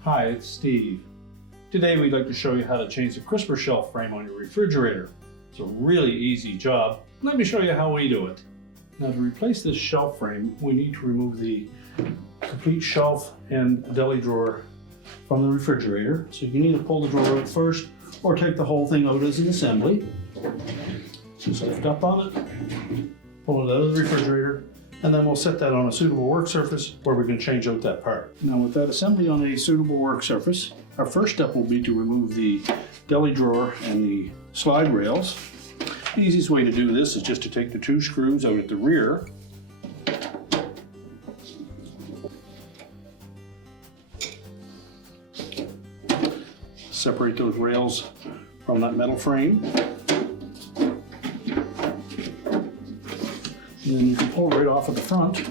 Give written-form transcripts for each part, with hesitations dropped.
Hi, it's Steve. Today we'd like to show you how to change the crisper shelf frame on your refrigerator. It's a really easy job. Let me show you how we do it. Now, to replace this shelf frame, we need to remove the complete shelf and deli drawer from the refrigerator. So you can either pull the drawer out first or take the whole thing out as an assembly. Just lift up on it, pull it out of the refrigerator, and then we'll set that on a suitable work surface where we can change out that part. Now, with that assembly on a suitable work surface, our first step will be to remove the deli drawer and the slide rails. The easiest way to do this is just to take the two screws out at the rear. Separate those rails from that metal frame. And then you can pull right off at the front. So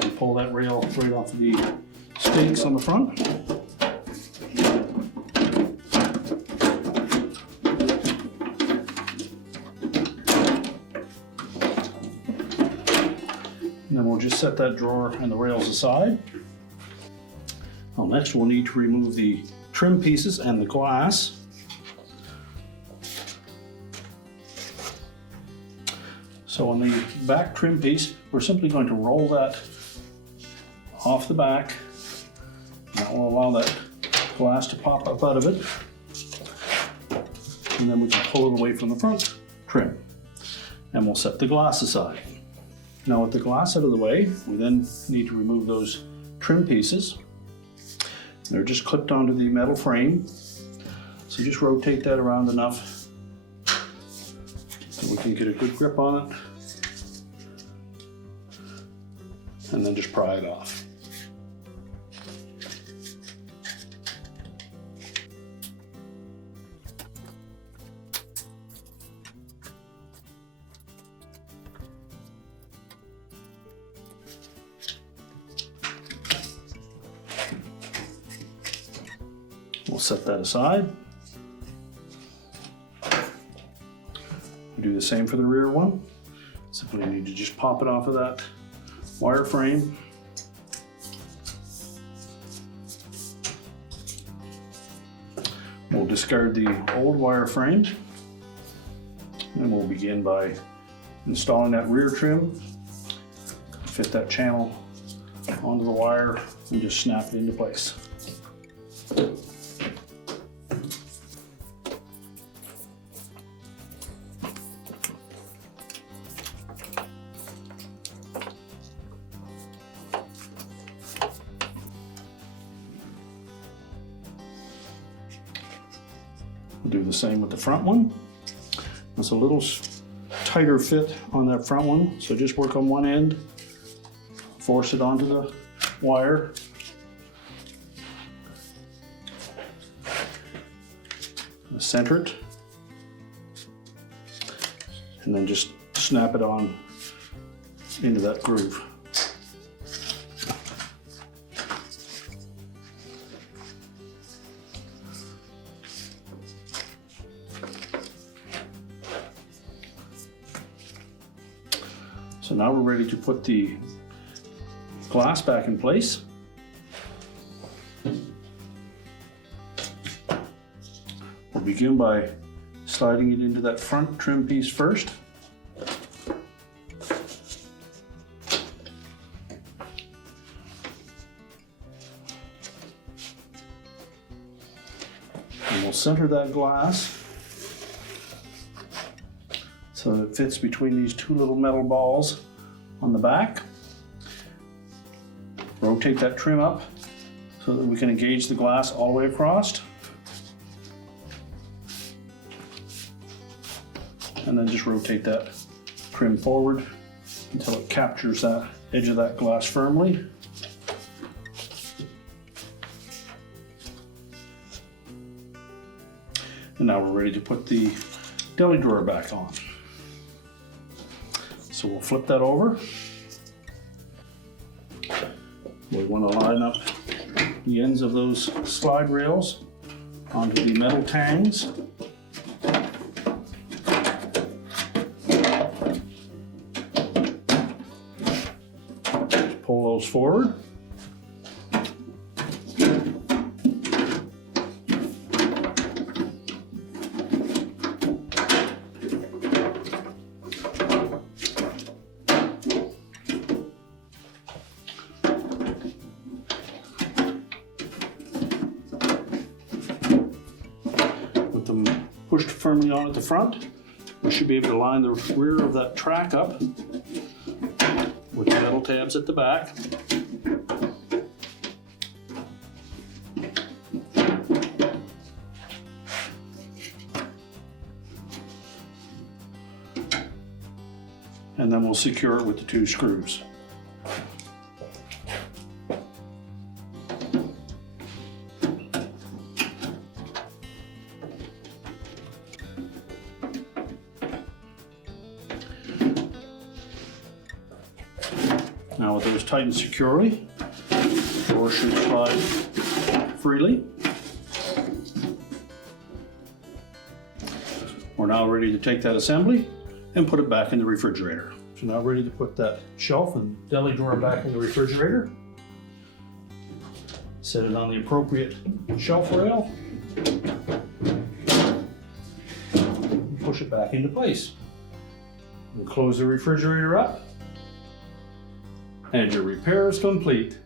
you pull that rail right off of the stakes on the front. And then we'll just set that drawer and the rails aside. Well, next we'll need to remove the trim pieces and the glass. So on the back trim piece, we're simply going to roll that off the back. That will allow that glass to pop up out of it. And then we can pull it away from the front trim. And we'll set the glass aside. Now, with the glass out of the way, we then need to remove those trim pieces. They're just clipped onto the metal frame. So just rotate that around enough so we can get a good grip on it. And then just pry it off. We'll set that aside. We'll do the same for the rear one. Simply need to just pop it off of that wire frame. We'll discard the old wire frame. And we'll begin by installing that rear trim. Fit that channel onto the wire and just snap it into place. We'll do the same with the front one. It's a little tighter fit on that front one, so just work on one end, force it onto the wire. Center it, and then just snap it on into that groove. So now we're ready to put the glass back in place. We'll begin by sliding it into that front trim piece first. And we'll center that glass so that it fits between these two little metal balls on the back. Rotate that trim up so that we can engage the glass all the way across. And then just rotate that trim forward until it captures that edge of that glass firmly. And now we're ready to put the deli drawer back on. So we'll flip that over. We want to line up the ends of those slide rails onto the metal tangs. Pull those forward. With them pushed firmly on at the front, we should be able to line the rear of that track up with the metal tabs at the back. And then we'll secure it with the 2 screws. Now with those tightened securely, the door should slide freely. We're now ready to take that assembly and put it back in the refrigerator. So now ready to put that shelf and deli drawer back in the refrigerator. Set it on the appropriate shelf rail. And push it back into place. We'll close the refrigerator up. And your repair is complete.